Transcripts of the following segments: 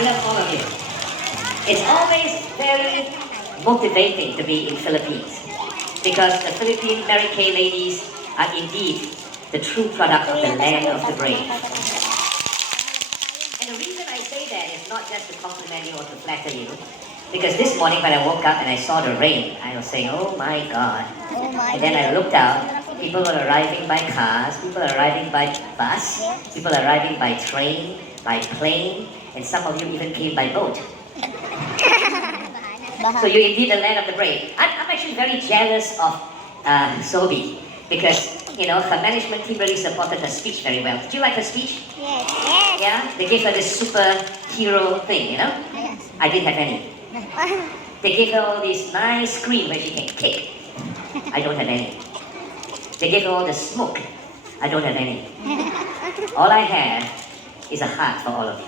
I love all of you. It's always very motivating to be in Philippines because the Philippine Mary Kay ladies are indeed the true product of the land of the brave. And the reason I say that is not just to compliment you or to flatter you, because this morning when I woke up and I saw the rain, I was saying, oh my God. And then I looked out, people were arriving by cars, people are arriving by bus, people are arriving by train, by plane, and some of you even came by boat. So you're indeed the land of the brave. I'm actually very jealous of Sobi because, you know, her management team really supported her speech very well. Did you like her speech? Yes. Yes. Yeah? They gave her this superhero thing, you know? Yes. I didn't have any. They gave her all this nice screen where she can kick. I don't have any. They gave her all the smoke. I don't have any. All I have is a heart for all of you.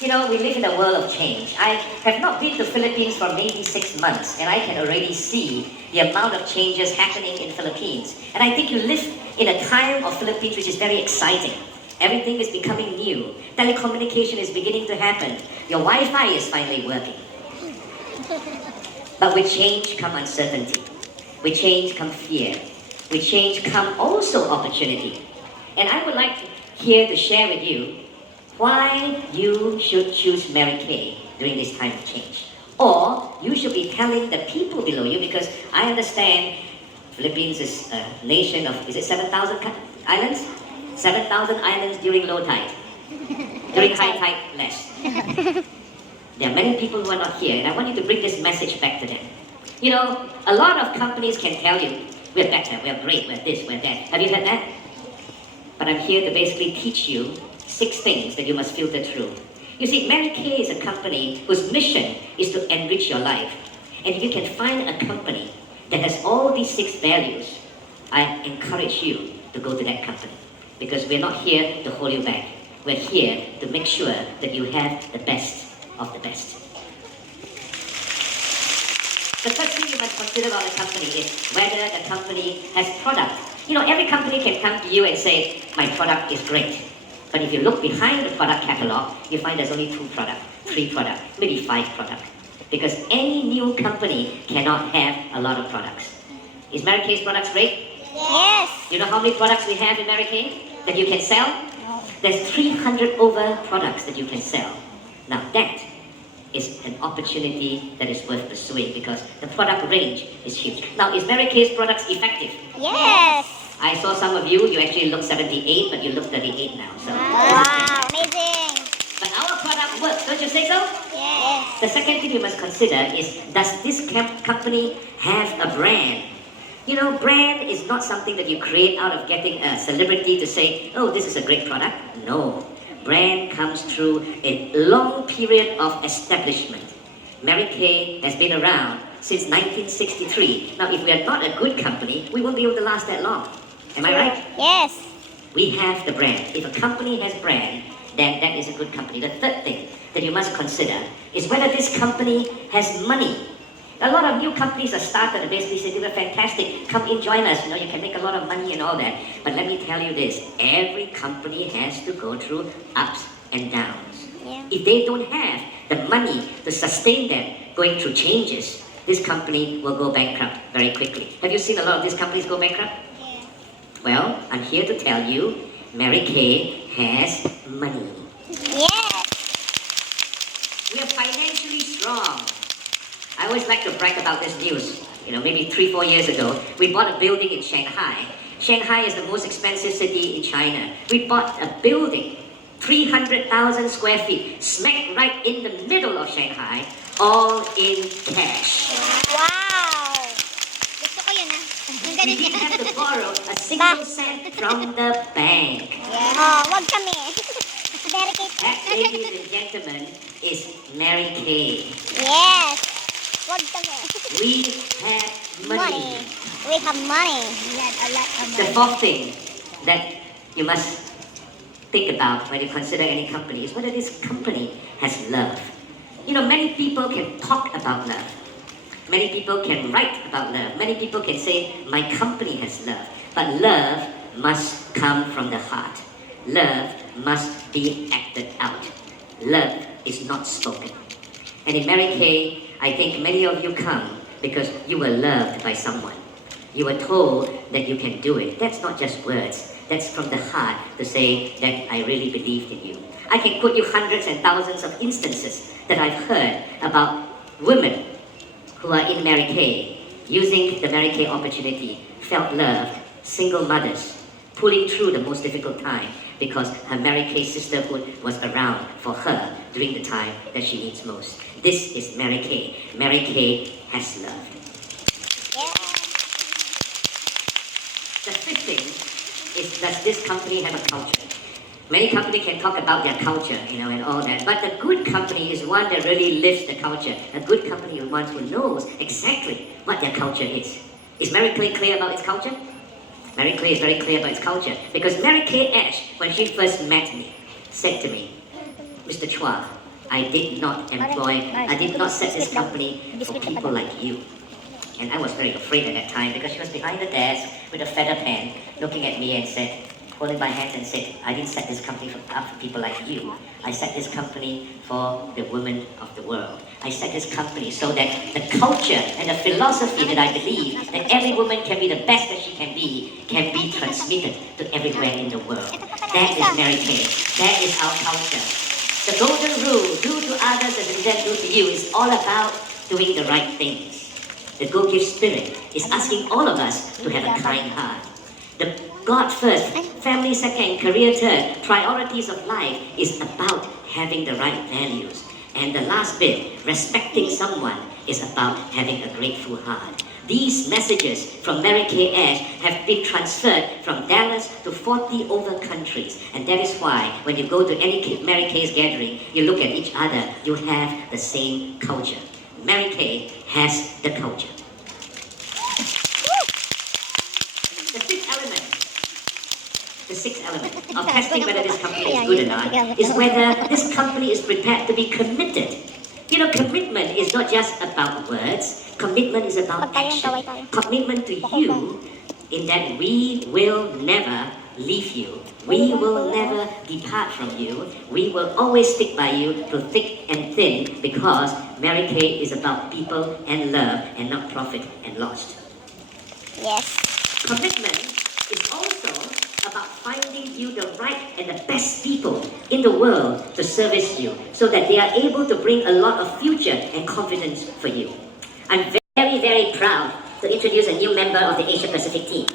You know, we live in a world of change. I have not been to Philippines for maybe 6 months, and I can already see the amount of changes happening in Philippines. And I think you live in a time of Philippines which is very exciting. Everything is becoming new. Telecommunication is beginning to happen. Your Wi-Fi is finally working. But with change come uncertainty. With change come fear. With change come also opportunity. And I would like here to share with you why you should choose Mary Kay during this time of change. Or you should be telling the people below you, because I understand Philippines is a nation of, is it 7,000 islands? 7,000 islands during low tide. During high tide, less. There are many people who are not here, and I want you to bring this message back to them. You know, a lot of companies can tell you, we're better, we're great, we're this, we're that. Have you heard that? But I'm here to basically teach you 6 things that you must filter through. You see, Mary Kay is a company whose mission is to enrich your life. And if you can find a company that has all these 6 values, I encourage you to go to that company. Because we're not here to hold you back. We're here to make sure that you have the best of the best. The first thing you must consider about a company is whether the company has product. You know, every company can come to you and say, my product is great. But if you look behind the product catalog, you find there's only 2 products, 3 products, maybe 5 products. Because any new company cannot have a lot of products. Is Mary Kay's products great? Yes. You know how many products we have in Mary Kay that you can sell? No. There's 300 over products that you can sell. Now that is an opportunity that is worth pursuing because the product range is huge. Now, is Mary Kay's products effective? Yes. I saw some of you, you actually look 78, but you look 38 now. So Wow, amazing. But our product works, don't you say so? Yes. The second thing you must consider is, does this company have a brand? You know, brand is not something that you create out of getting a celebrity to say, oh, this is a great product. No. Brand comes through a long period of establishment. Mary Kay has been around since 1963. Now, if we are not a good company, we won't be able to last that long. Am I right? Yes. We have the brand. If a company has brand, then that is a good company. The third thing that you must consider is whether this company has money. A lot of new companies are started and basically say, we're fantastic, come in, join us, you know, you can make a lot of money and all that. But let me tell you this, every company has to go through ups and downs. Yeah. If they don't have the money to sustain them going through changes, this company will go bankrupt very quickly. Have you seen a lot of these companies go bankrupt? Yeah. Well, I'm here to tell you, Mary Kay has money. Yes. We are financially strong. I always like to brag about this news. You know, maybe 3-4 years ago, we bought a building in Shanghai. Shanghai is the most expensive city in China. We bought a building, 300,000 square feet, smack right in the middle of Shanghai, all in cash. Wow. Gusto ko yun ah. Yung We ganun didn't yan. have to borrow a single cent from the bank. Yeah. Oh, wag kami. Dedicate. That, ladies and gentlemen, is Mary Kay. Yes. Wag kami. We have money. We have money. We have a lot of The money. fourth thing that you must think about when you consider any company is whether this company has love. You know, many people can talk about love. Many people can write about love. Many people can say, my company has love. But love must come from the heart. Love must be acted out. Love is not spoken. And in Mary Kay, I think many of you come because you were loved by someone. You were told that you can do it. That's not just words. That's from the heart to say that I really believed in you. I can quote you hundreds and thousands of instances that I've heard about women who are in Mary Kay, using the Mary Kay opportunity, felt loved, single mothers, pulling through the most difficult time because her Mary Kay sisterhood was around for her during the time that she needs most. This is Mary Kay. Mary Kay has loved. The fifth thing is, does this company have a culture? Many companies can talk about their culture, and all that, but the good company is one that really lives the culture. A good company is one who knows exactly what their culture is. Is Mary Kay clear about its culture? Mary Kay is very clear about its culture because Mary Kay Ash, when she first met me, said to me, Mr. Chua, I did not set this company for people like you. And I was very afraid at that time because she was behind the desk with a feather pen, looking at me and said, holding my hands and said, I didn't set this company up for people like you. I set this company for the women of the world. I set this company so that the culture and the philosophy that I believe that every woman can be the best that she can be transmitted to everywhere in the world. That is Mary Kay. That is our culture. The golden rule, do to others as you do to you, is all about doing the right things. The go-give spirit is asking all of us to have a kind heart. The God first, family second, career third, priorities of life is about having the right values. And the last bit, respecting someone, is about having a grateful heart. These messages from Mary Kay Ash have been transferred from Dallas to 40 over countries. And that is why when you go to any Mary Kay's gathering, you look at each other, you have the same culture. Mary Kay has the culture. The sixth element of testing whether this company is good or not is whether this company is prepared to be committed. Commitment is not just about words. Commitment is about action. Commitment to you in that we will never leave you. We will never depart from you. We will always stick by you through thick and thin because Mary Kay is about people and love and not profit and loss. Yes. Commitment is also about finding you the right and the best people in the world to service you so that they are able to bring a lot of future and confidence for you. I'm very, very proud to introduce a new member of the Asia Pacific team.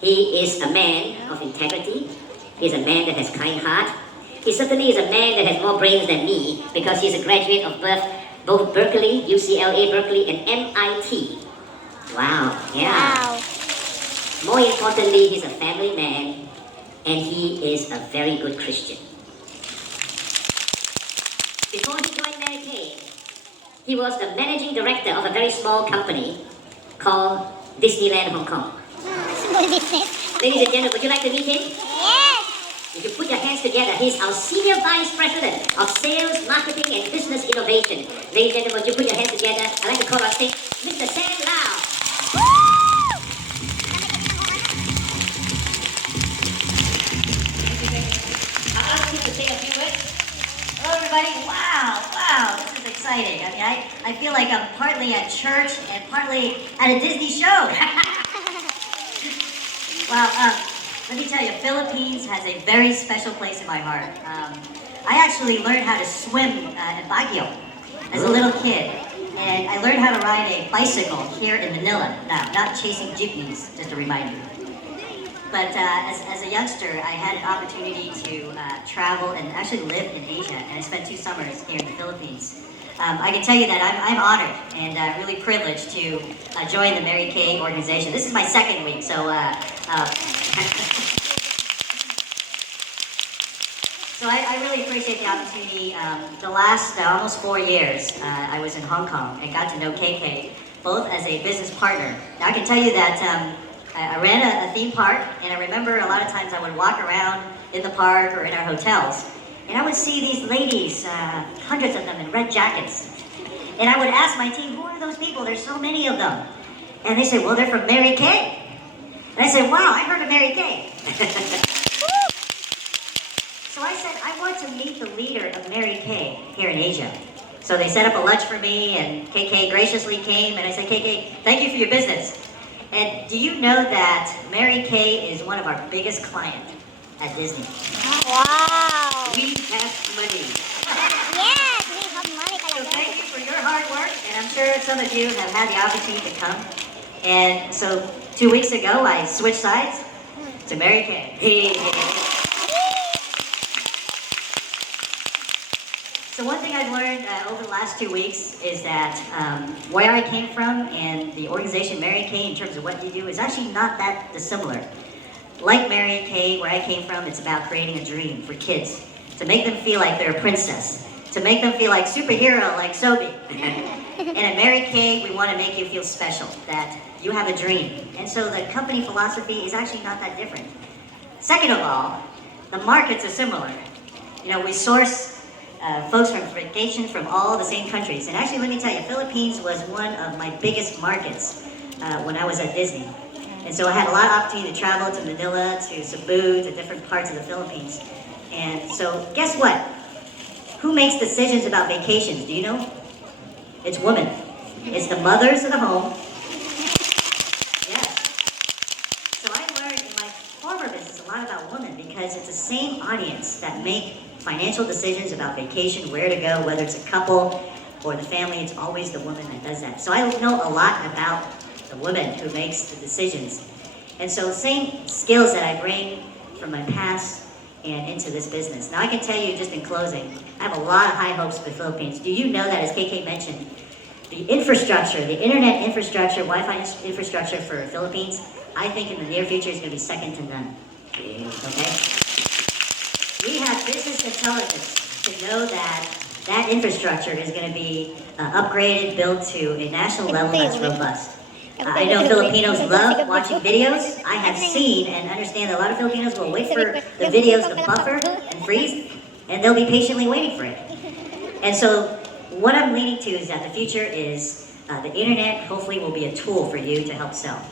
He is a man of integrity. He is a man that has kind heart. He certainly is a man that has more brains than me because he's a graduate of both Berkeley, UCLA Berkeley, and MIT. Wow, yeah. Wow. More importantly, he's a family man, and he is a very good Christian. Before he joined Mary Kay, he was the managing director of a very small company called Disneyland Hong Kong. Small business. Ladies and gentlemen, would you like to meet him? Yes. If you put your hands together, he's our Senior Vice President of Sales, Marketing, and Business Innovation. Ladies and gentlemen, would you put your hands together? I'd like to call on stage Mr. Sam Lau. To say a few words. Hello everybody, wow, this is exciting. I feel like I'm partly at church and partly at a Disney show. Well, let me tell you, Philippines has a very special place in my heart. I actually learned how to swim in Baguio as a little kid. And I learned how to ride a bicycle here in Manila. Now, not chasing jeepneys, just to remind you. But as a youngster, I had an opportunity to travel and actually live in Asia, and I spent 2 summers here in the Philippines. I can tell you that I'm honored and really privileged to join the Mary Kay organization. This is my 2nd week, so so I really appreciate the opportunity. The last almost 4 years, I was in Hong Kong and got to know KK both as a business partner. Now I can tell you that I ran a theme park, and I remember a lot of times I would walk around in the park or in our hotels, and I would see these ladies, hundreds of them in red jackets. And I would ask my team, who are those people? There's so many of them. And they say, well, they're from Mary Kay. And I said, wow, I heard of Mary Kay. So I said, I want to meet the leader of Mary Kay here in Asia. So they set up a lunch for me, and KK graciously came, and I said, KK, thank you for your business. And do you know that Mary Kay is one of our biggest clients at Disney? Wow! We have money. Yes! We have money So talaga. thank you for your hard work, and I'm sure some of you have had the opportunity to come. And so 2 weeks ago, I switched sides to Mary Kay. Hey, So one thing I've learned over the last 2 weeks is that where I came from and the organization Mary Kay in terms of what you do is actually not that dissimilar. Like Mary Kay, where I came from, it's about creating a dream for kids, to make them feel like they're a princess, to make them feel like superhero like Sobe. And at Mary Kay, we want to make you feel special, that you have a dream. And so the company philosophy is actually not that different. Second of all, the markets are similar. You know, we source folks from vacation from all the same countries. And actually, let me tell you, Philippines was one of my biggest markets when I was at Disney. And so I had a lot of opportunity to travel to Manila, to Cebu, to different parts of the Philippines. And so guess what? Who makes decisions about vacations? Do you know? It's women. It's the mothers of the home. Yes. So I learned in my former business a lot about women because it's the same audience that make financial decisions about vacation, where to go, whether it's a couple or the family, it's always the woman that does that. So I know a lot about the woman who makes the decisions. And so same skills that I bring from my past and into this business. Now I can tell you just in closing, I have a lot of high hopes for the Philippines. Do you know that, as KK mentioned, the infrastructure, the internet infrastructure, Wi-Fi infrastructure for the Philippines, I think in the near future is going to be second to none. Okay? We have business intelligence to know that that infrastructure is going to be upgraded, built to a national level that's robust. I know Filipinos love watching videos. I have seen and understand that a lot of Filipinos will wait for the videos to buffer and freeze, and they'll be patiently waiting for it. And so what I'm leaning to is that the future is the internet hopefully will be a tool for you to help sell.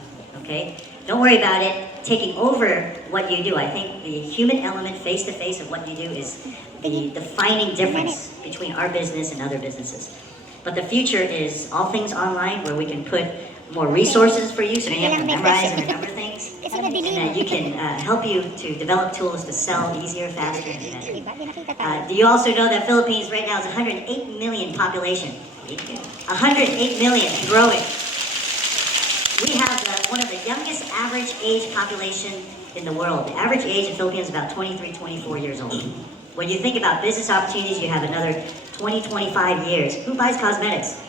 Okay? Don't worry about it taking over what you do. I think the human element face-to-face of what you do is the defining difference between our business and other businesses. But the future is all things online where we can put more resources for you so you have to memorize and remember things. And that you can help you to develop tools to sell easier, faster, and better. Do you also know that Philippines right now is 108 million population? 108 million and growing. We have one of the youngest average age population in the world. The average age in Philippines is about 23, 24 years old. When you think about business opportunities, you have another 20, 25 years. Who buys cosmetics?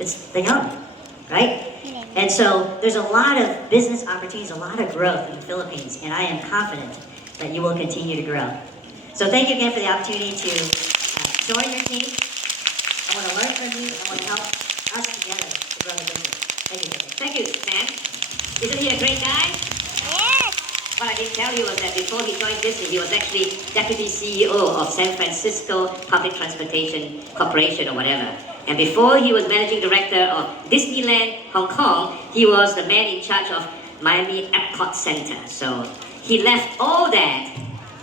It's the young, right? And so there's a lot of business opportunities, a lot of growth in the Philippines, and I am confident that you will continue to grow. So thank you again for the opportunity to join your team. I want to learn from you. I want to help us together to grow the business. Thank you. thank you, Sam. Isn't he a great guy? Yes! What I didn't tell you was that before he joined Disney, he was actually Deputy CEO of San Francisco Public Transportation Corporation or whatever. And before he was Managing Director of Disneyland Hong Kong, he was the man in charge of Miami Epcot Center. So he left all that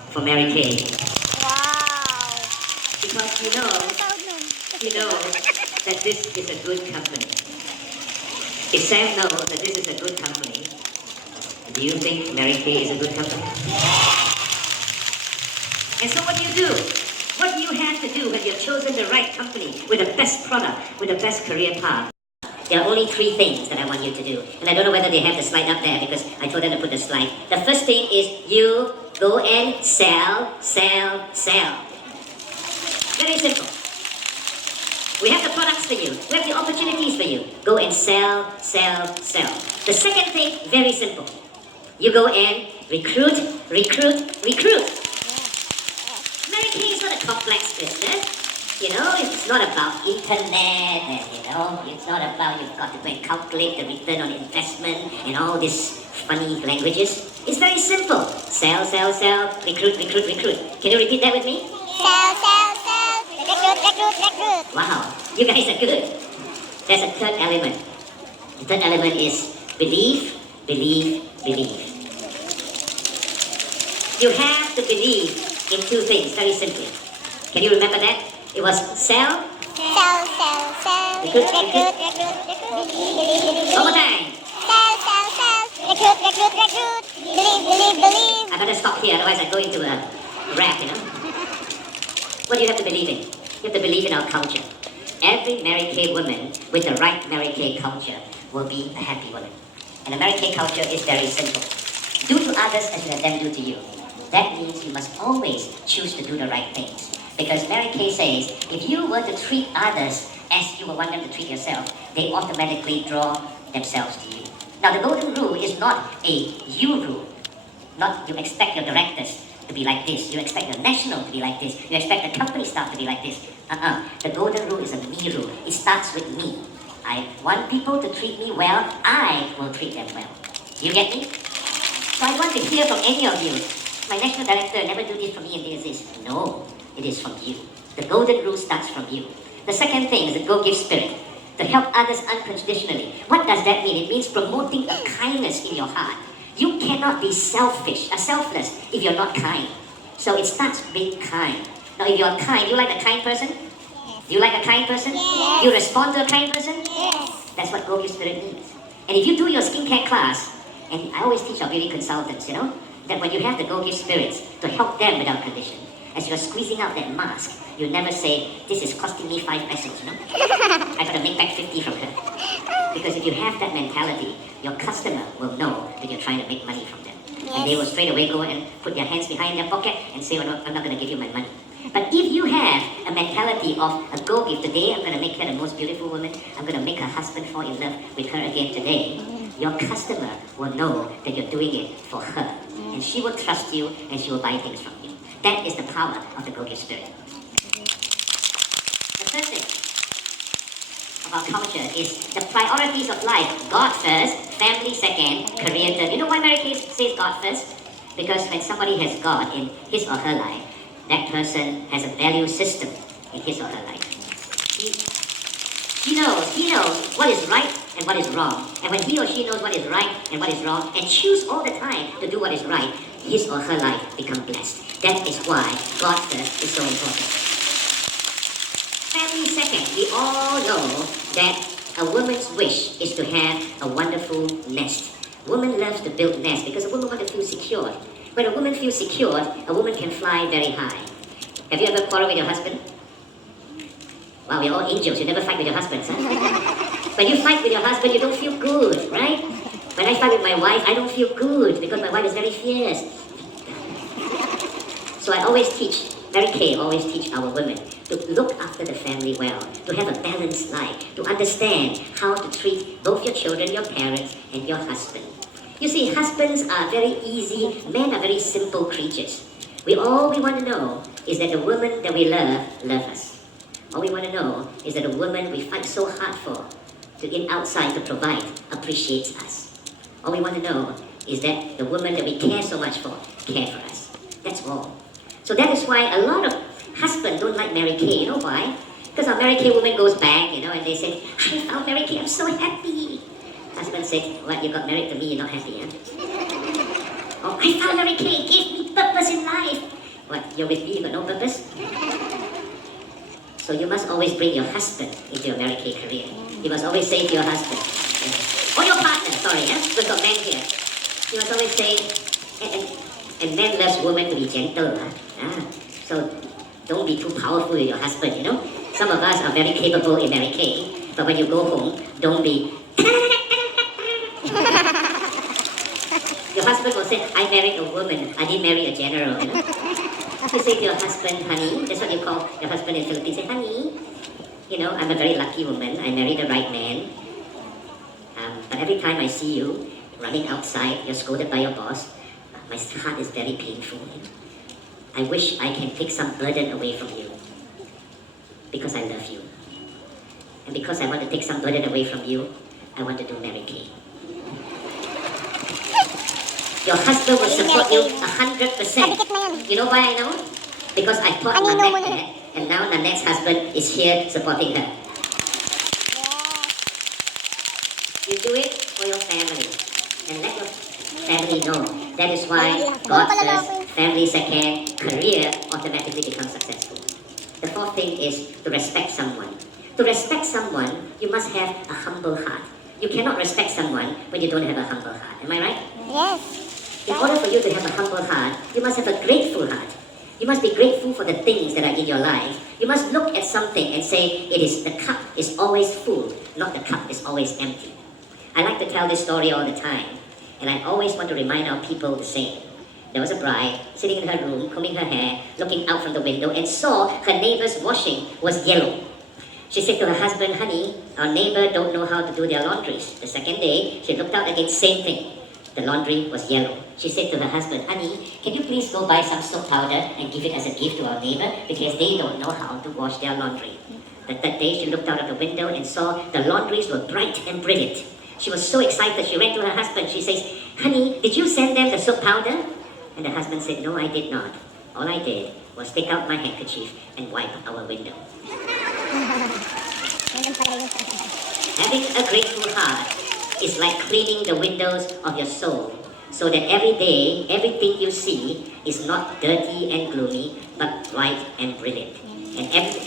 for Mary Kay. Wow! Because he knows that this is a good company. If Sam knows that this is a good company, do you think Mary Kay is a good company? And so what do you do? What do you have to do when you've chosen the right company with the best product, with the best career path? There are only 3 things that I want you to do. And I don't know whether they have the slide up there because I told them to put the slide. The first thing is you go and sell, sell, sell. Very simple. We have the products for you. We have the opportunities for you. Go and sell, sell, sell. The second thing, very simple. You go and recruit, recruit, recruit. Mary Kay is not a complex business. You know, it's not about internet and, it's not about you've got to go and calculate the return on investment and all these funny languages. It's very simple. Sell, sell, sell, recruit, recruit, recruit. Can you repeat that with me? Sell, sell, sell! Recruit, recruit, recruit! Wow, you guys are good. There's a third element. The third element is believe, believe, believe. You have to believe in two things, very simply. Can you remember that? It was sell. Recruit. One more time. Recruit. Believe. I better stop here, otherwise I go into a rap, What do you have to believe in? You have to believe in our culture. Every Mary Kay woman with the right Mary Kay culture will be a happy woman. And the Mary Kay culture is very simple. Do to others as you have them do to you. That means you must always choose to do the right things. Because Mary Kay says, if you were to treat others as you would want them to treat yourself, they automatically draw themselves to you. Now the golden rule is not a you rule. Not you expect your directors to be like this, you expect your national to be like this, you expect the company staff to be like this. The golden rule is a me rule. It starts with me. I want people to treat me well, I will treat them well. Do you get me? So I want to hear from any of you. My national director never do this for me and this. No, it is from you. The golden rule starts from you. The second thing is the go-give spirit. To help others unconditionally. What does that mean? It means promoting a kindness in your heart. You cannot be selfish, selfless if you're not kind. So it starts being kind. Now if you're kind, you like a kind person? Do you like a kind person? Yes. You respond to a kind person? Yes. That's what go-give spirit means. And if you do your skincare class, and I always teach our beauty consultants, that when you have the go-give spirits to help them without condition, as you're squeezing out that mask, you never say, this is costing me 5 pesos, I gotta make back 50 from her. Because if you have that mentality, your customer will know that you're trying to make money from them. Yes. And they will straight away go and put their hands behind their pocket and say, I'm not gonna give you my money. But if you have a mentality of a go-give, today I'm gonna make her the most beautiful woman, I'm gonna make her husband fall in love with her again today, your customer will know that you're doing it for her. And she will trust you and she will buy things from you. That is the power of the go-give spirit. The third thing of our culture is the priorities of life. God first, family second, career third. You know why Mary Kay says God first? Because when somebody has God in his or her life, that person has a value system in his or her life. He knows what is right and what is wrong. And when he or she knows what is right and what is wrong, and choose all the time to do what is right, his or her life become blessed. That is why God first is so important. Family second. We all know that a woman's wish is to have a wonderful nest. Woman loves to build nests because a woman wants to feel secure. When a woman feels secure, a woman can fly very high. Have you ever quarreled with your husband? Wow, we're all angels. You never fight with your husbands, huh? When you fight with your husband, you don't feel good, right? When I fight with my wife, I don't feel good because my wife is very fierce. So I always teach, Mary Kay always teach our women to look after the family well, to have a balanced life, to understand how to treat both your children, your parents, and your husband. You see, husbands are very easy, men are very simple creatures. All we want to know is that the woman that we love us. All we want to know is that the woman we fight so hard for, outside to provide, appreciates us. All we want to know is that the woman that we care so much for, care for us. That's all. So that is why a lot of husbands don't like Mary Kay. You know why? Because our Mary Kay woman goes back, and they say, I found Mary Kay, I'm so happy. Husband said, what, you got married to me, you're not happy, huh? Oh, I found Mary Kay, gave me purpose in life. What, you're with me, you got no purpose? So you must always bring your husband into your Mary Kay career. You must always say to your husband, or your partner, we've got men here. You must always say, and men loves women to be gentle. So don't be too powerful with your husband, Some of us are very capable in Mary Kay, but when you go home, don't be... Your husband will say, I married a woman, I didn't marry a general, You say to your husband, honey, that's what you call your husband in Philippines, say, honey, I'm a very lucky woman, I married the right man. But every time I see you running outside, you're scolded by your boss, my heart is very painful. I wish I can take some burden away from you. Because I love you. And because I want to take some burden away from you, I want to do Mary Kay. Your husband will support you 100%. You know why I know? Because I taught Nanette that, and now Nanette's husband is here supporting her. You do it for your family, and let your family know. That is why God first, family second, career automatically becomes successful. The fourth thing is to respect someone. To respect someone, you must have a humble heart. You cannot respect someone when you don't have a humble heart. Am I right? Yes. In order for you to have a humble heart, you must have a grateful heart. You must be grateful for the things that are in your life. You must look at something and say, the cup is always full, not the cup is always empty. I like to tell this story all the time, and I always want to remind our people the same. There was a bride sitting in her room, combing her hair, looking out from the window, and saw her neighbor's washing was yellow. She said to her husband, honey, our neighbor don't know how to do their laundries. The second day, she looked out again, same thing. The laundry was yellow. She said to her husband, honey, can you please go buy some soap powder and give it as a gift to our neighbor because they don't know how to wash their laundry. The third day, she looked out of the window and saw the laundries were bright and brilliant. She was so excited, she ran to her husband. She says, honey, did you send them the soap powder? And the husband said, no, I did not. All I did was take out my handkerchief and wipe our window. Having a grateful heart is like cleaning the windows of your soul so that every day, everything you see is not dirty and gloomy, but bright and brilliant. And if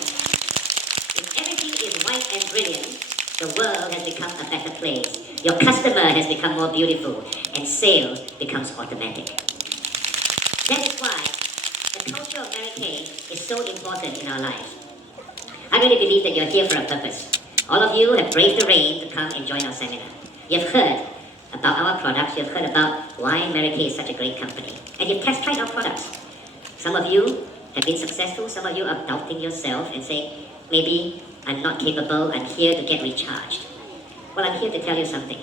everything is white and brilliant, the world has become a better place. Your customer has become more beautiful, and sales becomes automatic. That is why the culture of Mary Kay is so important in our lives. I really believe that you're here for a purpose. All of you have braved the rain to come and join our seminar. You've heard about our products, you've heard about why Mary Kay is such a great company, and you've tried our products. Some of you have been successful, some of you are doubting yourself and saying, maybe I'm not capable, I'm here to get recharged. Well, I'm here to tell you something.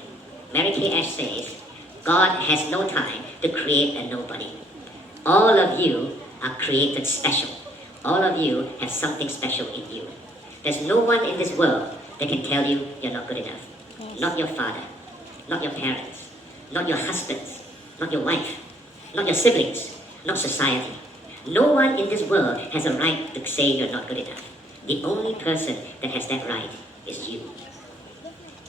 Mary Kay Ash says, God has no time to create a nobody. All of you are created special. All of you have something special in you. There's no one in this world that can tell you you're not good enough. Yes. Not your father, not your parents, not your husbands, not your wife, not your siblings, not society. No one in this world has a right to say you're not good enough. The only person that has that right is you.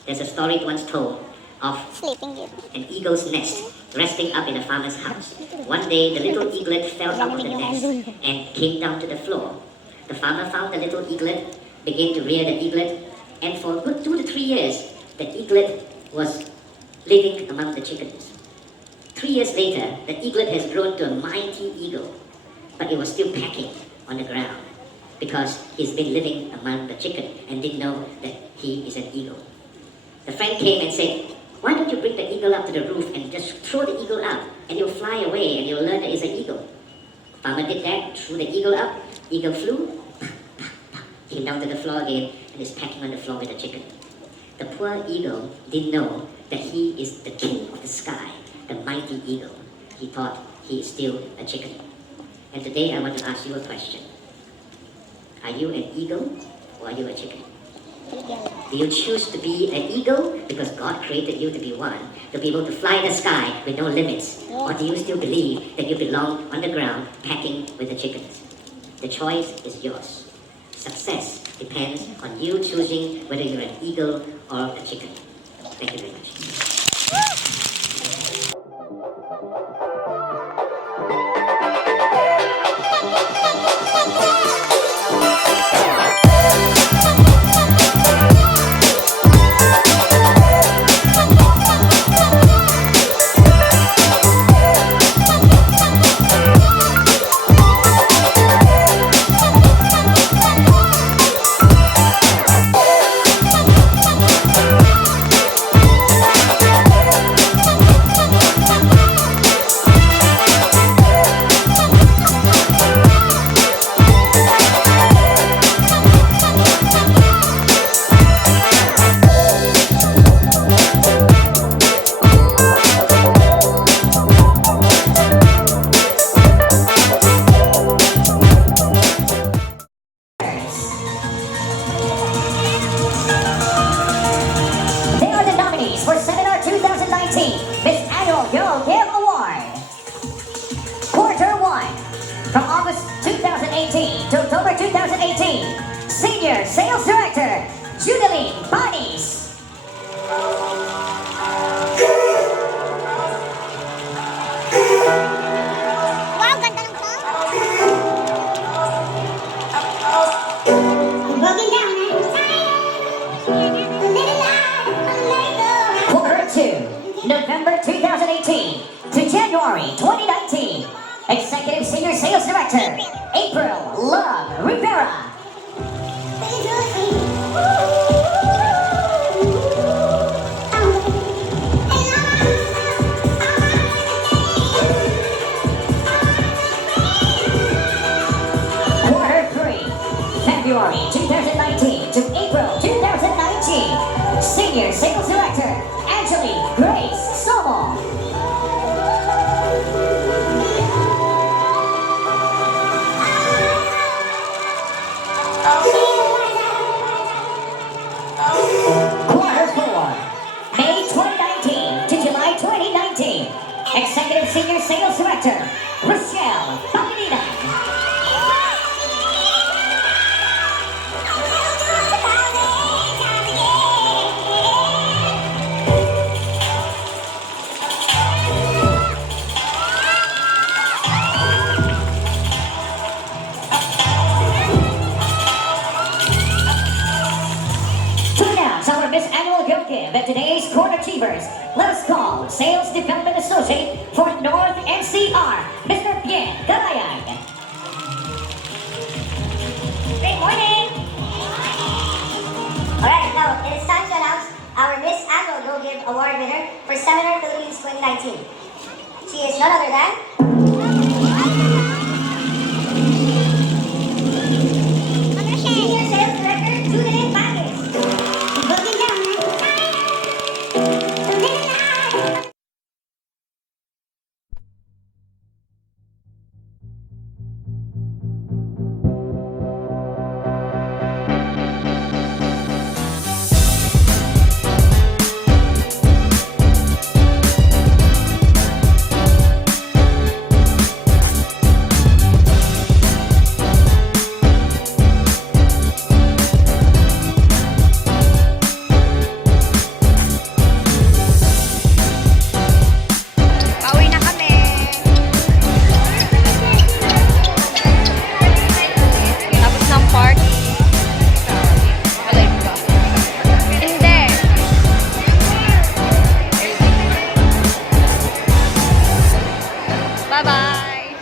There's a story once told of Sleeping Beauty. an eagle's nest resting up in a farmer's house. One day, the little eaglet fell out of the nest and came down to the floor. The farmer found the little eaglet, began to rear the eaglet, and for a good 2 to 3 years, the eaglet was living among the chickens. 3 years later, the eaglet has grown to a mighty eagle, but it was still pecking on the ground because he's been living among the chicken and didn't know that he is an eagle. The friend came and said, why don't you bring the eagle up to the roof and just throw the eagle up and you'll fly away and you'll learn that it's an eagle. Farmer did that, threw the eagle up, eagle flew, came down to the floor again and is pecking on the floor with the chicken. The poor eagle didn't know that he is the king of the sky, the mighty eagle. He thought he is still a chicken. And today I want to ask you a question. Are you an eagle or are you a chicken? Do you choose to be an eagle because God created you to be one, to be able to fly the sky with no limits? Or do you still believe that you belong on the ground pecking with the chickens? The choice is yours. Success depends on you choosing whether you're an eagle or a chicken. Thank you very much. 2018 to January 2019. Executive Senior Sales Director, April Love Rivera. Quarter 3, February 2019 to April 2019. Senior Sales Director, Angelique Grace Somo. Quarter 4, May 2019 to July 2019. Executive Senior Sales Director, Rochelle Pangilinan. To announce our Miss Annual Gift Give and today's Core Achievers, let us call Sales Development Associate for North NCR, Mr. Bien Galayan. Good morning! Alright, now it is time to announce our Miss Annual Go Give Award winner for Seminar Philippines 2019. She is none other than... Senior Sales Director, Julian Batis. Looking down, pauwi na kami. Tapos ng party. Alive ka? Hindi. Bye-bye.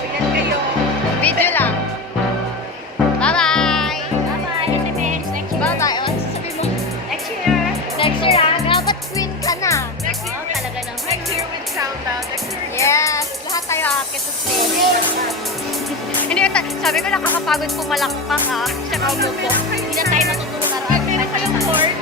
Ingat kayo. Video lang. Bye-bye. Bye-bye. SMS. Next year. Bye-bye. Ano sasabihin mo? Next year. Next year ah. Dapat queen ka na. Next year. Talaga naman. Next year with countdown. Next year. Yes. Lahat tayo akit sa stage. Hindi, sabi ko nakakapagod pumalakpak ha. Sa kaupo ko. Hindi na tayo matutunan. Pag may nakalang board,